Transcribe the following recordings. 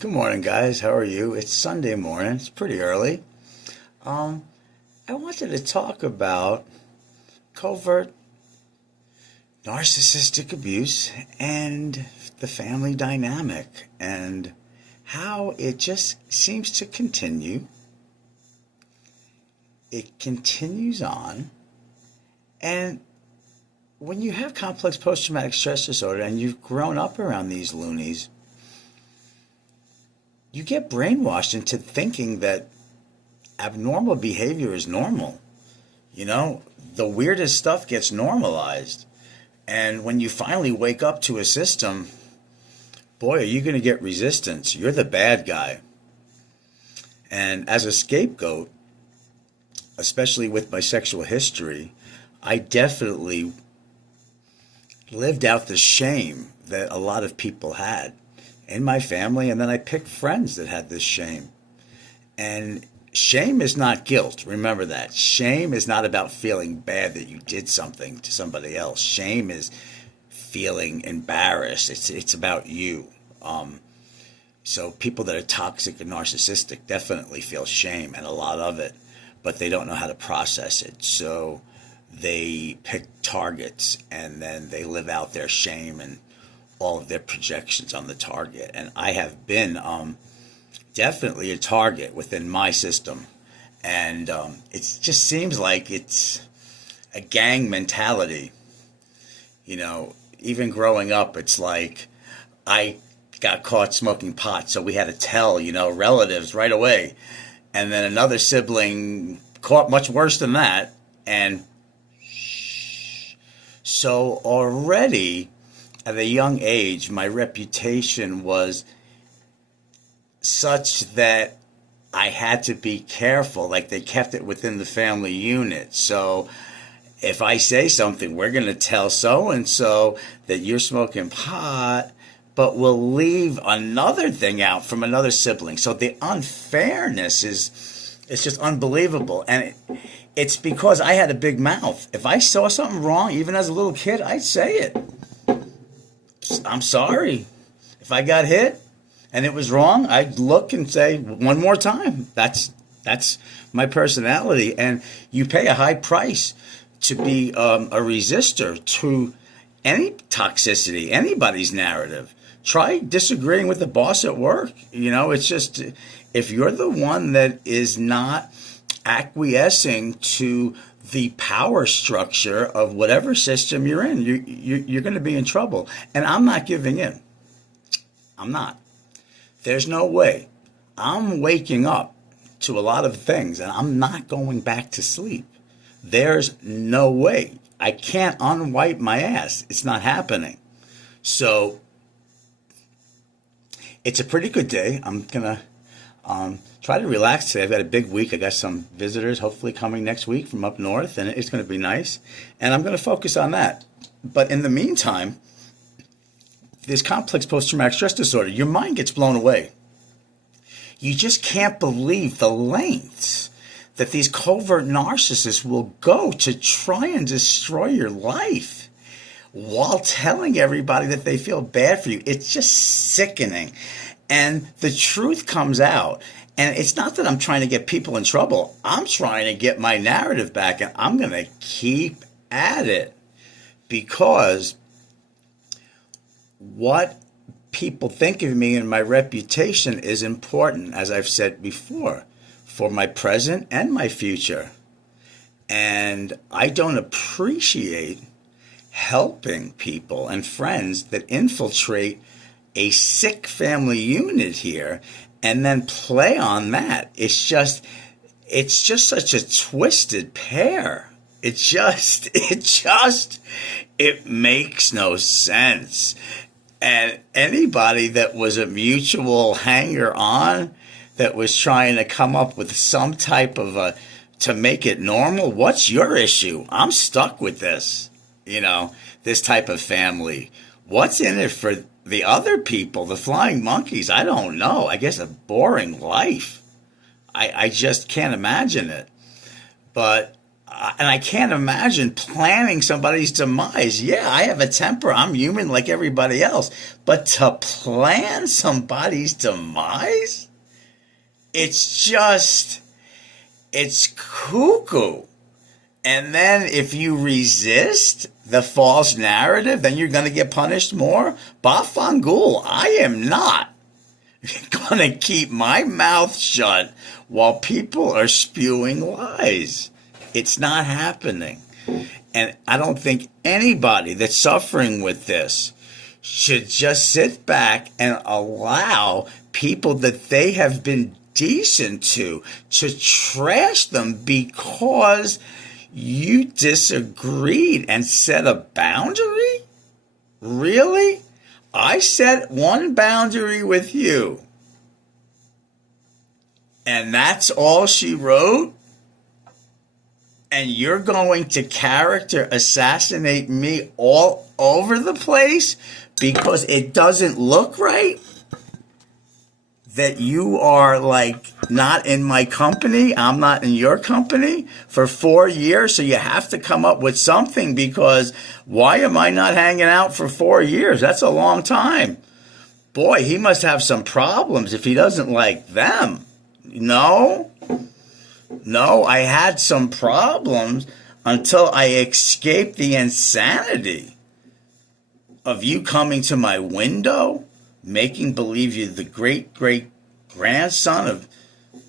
Good morning, guys. How are you? It's Sunday morning. It's pretty early. Um, I wanted to talk about covert narcissistic abuse and the family dynamic and how it just seems to continue. It continues on. And when you have complex post traumatic stress disorder and you've grown up around these loonies, you get brainwashed into thinking that abnormal behavior is normal. You know, the weirdest stuff gets normalized. And when you finally wake up to a system, boy, are you going to get resistance. You're the bad guy. And as a scapegoat, especially with my sexual history, I definitely lived out the shame that a lot of people had in my family, and then I picked friends that had this shame. And shame is not guilt. Remember that. Shame is not about feeling bad that you did something to somebody else. Shame is feeling embarrassed. It's about you. So people that are toxic and narcissistic definitely feel shame, and a lot of it, but they don't know how to process it. So they pick targets, and then they live out their shame and all of their projections on the target. And I have been definitely a target within my system. And it just seems like it's a gang mentality. You know, even growing up, it's like I got caught smoking pot, so we had to tell, relatives right away. And then another sibling caught much worse than that. And so already at a young age, my reputation was such that I had to be careful. Like, they kept it within the family unit. So if I say something, we're going to tell so-and-so that you're smoking pot, but we'll leave another thing out from another sibling. So the unfairness is it's just unbelievable. And it's because I had a big mouth. If I saw something wrong, even as a little kid, I'd say it. I'm sorry. If I got hit and it was wrong, I'd look and say one more time. That's my personality. And you pay a high price to be a resistor to any toxicity, anybody's narrative. Try disagreeing with the boss at work. It's just, if you're the one that is not acquiescing to the power structure of whatever system you're in, you're going to be in trouble. And I'm not giving in. I'm not. There's no way. I'm waking up to a lot of things, and I'm not going back to sleep. There's no way. I can't unwipe my ass. It's not happening. So it's a pretty good day. I'm going to try to relax today. I've got a big week. I got some visitors hopefully coming next week from up north, and it's going to be nice. And I'm going to focus on that. But in the meantime, this complex post-traumatic stress disorder, your mind gets blown away. You just can't believe the lengths that these covert narcissists will go to try and destroy your life while telling everybody that they feel bad for you. It's just sickening. And the truth comes out. And it's not that I'm trying to get people in trouble. I'm trying to get my narrative back, and I'm going to keep at it, because what people think of me and my reputation is important, as I've said before, for my present and my future. And I don't appreciate helping people and friends that infiltrate a sick family unit here and then play on that. It's just such a twisted pair. It makes no sense. And anybody that was a mutual hanger on, that was trying to come up with some type of to make it normal, what's your issue? I'm stuck with this, this type of family. What's in it for the other people, the flying monkeys? I don't know. I guess a boring life. I just can't imagine it. But And I can't imagine planning somebody's demise. Yeah, I have a temper. I'm human like everybody else. But to plan somebody's demise? It's just, it's cuckoo. And then if you resist the false narrative, then you're going to get punished more. Bafangul, I am not going to keep my mouth shut while people are spewing lies. It's not happening. And I don't think anybody that's suffering with this should just sit back and allow people that they have been decent to trash them because you disagreed and set a boundary? Really? I set one boundary with you. And that's all she wrote? And you're going to character assassinate me all over the place because it doesn't look right? That you are like not in my company, I'm not in your company for 4 years, so you have to come up with something because why am I not hanging out for 4 years? That's a long time. Boy, he must have some problems if he doesn't like them. No, I had some problems until I escaped the insanity of you coming to my window, making believe you're the great-great-grandson of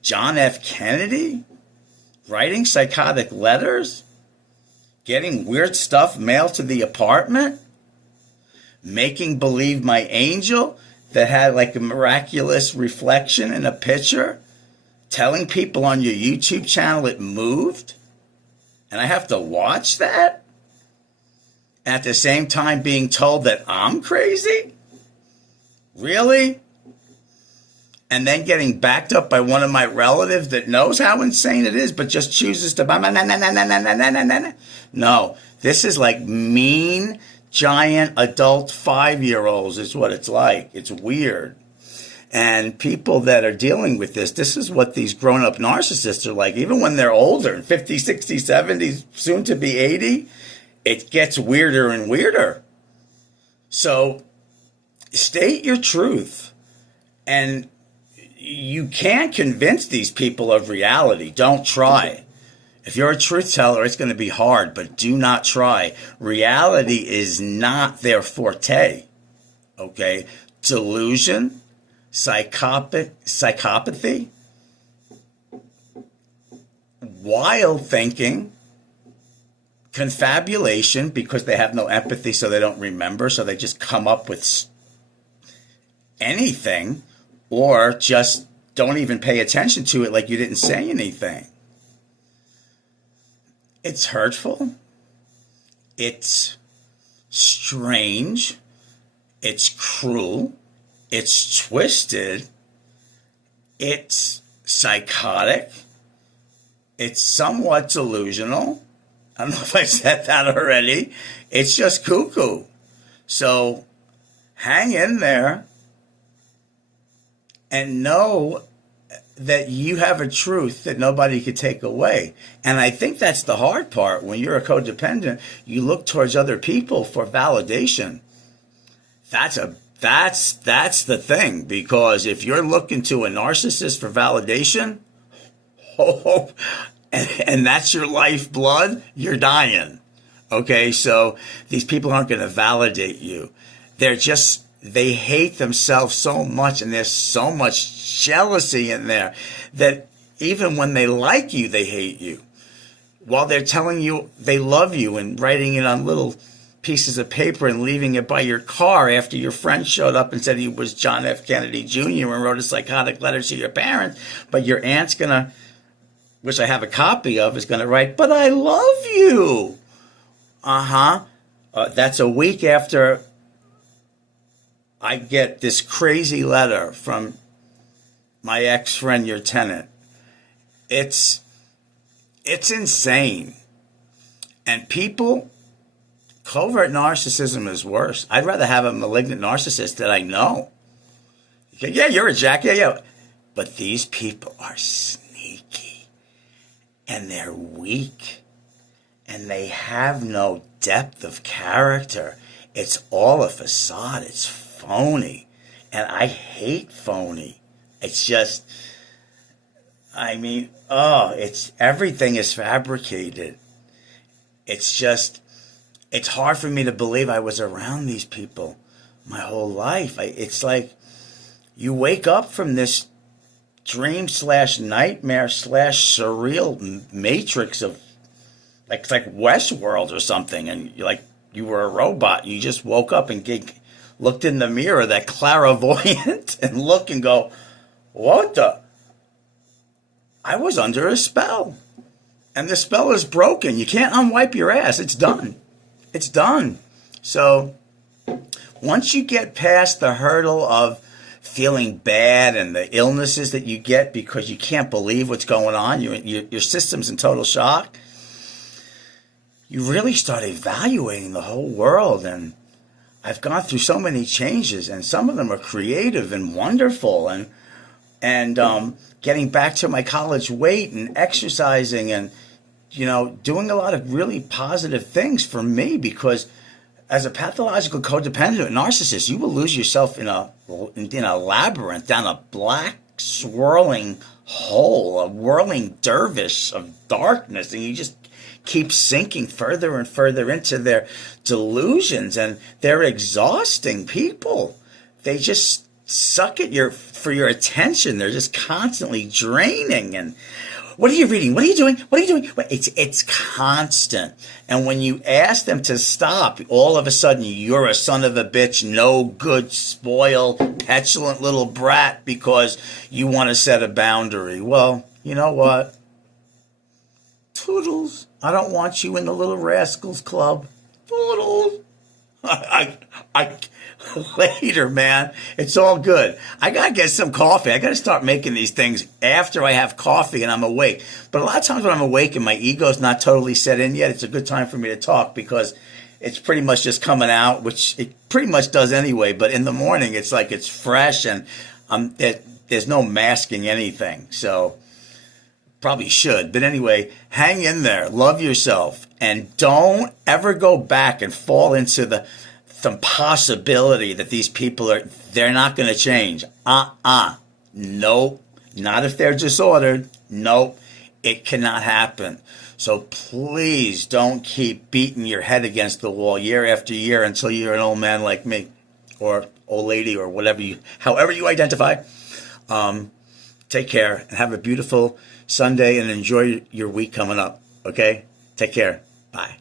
John F. Kennedy, writing psychotic letters, getting weird stuff mailed to the apartment, making believe my angel that had like a miraculous reflection in a picture, telling people on your YouTube channel it moved, and I have to watch that? At the same time being told that I'm crazy? Really? And then getting backed up by one of my relatives that knows how insane it is, but just chooses to... No, this is like mean, giant, adult 5-year-olds is what it's like. It's weird. And people that are dealing with this is what these grown-up narcissists are like. Even when they're older, 50, 60, 70, soon to be 80, it gets weirder and weirder. So state your truth. And you can't convince these people of reality. Don't try. If you're a truth teller, it's going to be hard, but do not try. Reality is not their forte. Okay? Delusion, psychopathy, wild thinking, confabulation because they have no empathy, so they don't remember, so they just come up with anything, or just don't even pay attention to it like you didn't say anything. It's hurtful. It's strange. It's cruel. It's twisted. It's psychotic. It's somewhat delusional. I don't know if I said that already. It's just cuckoo. So hang in there and know that you have a truth that nobody could take away. And I think that's the hard part. When you're a codependent, you look towards other people for validation. That's the thing, because if you're looking to a narcissist for validation, and that's your lifeblood, you're dying. Okay, so these people aren't going to validate you. They hate themselves so much, and there's so much jealousy in there that even when they like you, they hate you. While they're telling you they love you and writing it on little pieces of paper and leaving it by your car after your friend showed up and said he was John F. Kennedy Jr. and wrote a psychotic letter to your parents, but your aunt's gonna, which I have a copy of, is gonna write, "But I love you." That's a week after I get this crazy letter from my ex-friend, your tenant. It's insane. And people, covert narcissism is worse. I'd rather have a malignant narcissist that I know. Yeah, you're a jack. Yeah. But these people are sneaky. And they're weak. and they have no depth of character. It's all a facade. It's phony. And I hate phony. It's just, I mean, it's everything is fabricated. It's just, it's hard for me to believe I was around these people my whole life. It's like you wake up from this dream slash nightmare slash surreal matrix of like it's like Westworld or something, and you're like you were a robot. You just woke up and looked in the mirror, that clairvoyant, and look and go, what the? I was under a spell. And the spell is broken. You can't unwipe your ass. It's done. It's done. So once you get past the hurdle of feeling bad and the illnesses that you get because you can't believe what's going on, your system's in total shock, you really start evaluating the whole world. And I've gone through so many changes, and some of them are creative and wonderful, and getting back to my college weight and exercising and, you know, doing a lot of really positive things for me, because as a pathological codependent narcissist, you will lose yourself in a labyrinth, down a black swirling hole, a whirling dervish of darkness, and you just keep sinking further and further into their delusions, and they're exhausting people. They just suck at for your attention. They're just constantly draining. And what are you reading? What are you doing? What are you doing? It's constant. And when you ask them to stop, all of a sudden you're a son of a bitch, no good, spoiled, petulant little brat because you want to set a boundary. Well, you know what? Toodles. I don't want you in the Little Rascals Club. Toodles. Later, man. It's all good. I got to get some coffee. I got to start making these things after I have coffee and I'm awake. But a lot of times when I'm awake and my ego's not totally set in yet, it's a good time for me to talk because it's pretty much just coming out, which it pretty much does anyway. But in the morning, it's like it's fresh and there's no masking anything. So probably should. But anyway, hang in there. Love yourself. And don't ever go back and fall into the possibility that these people they're not going to change. Nope. Not if they're disordered. Nope. It cannot happen. So please don't keep beating your head against the wall year after year until you're an old man like me or old lady or however you identify. Take care and have a beautiful Sunday and enjoy your week coming up. Okay? Take care. Bye.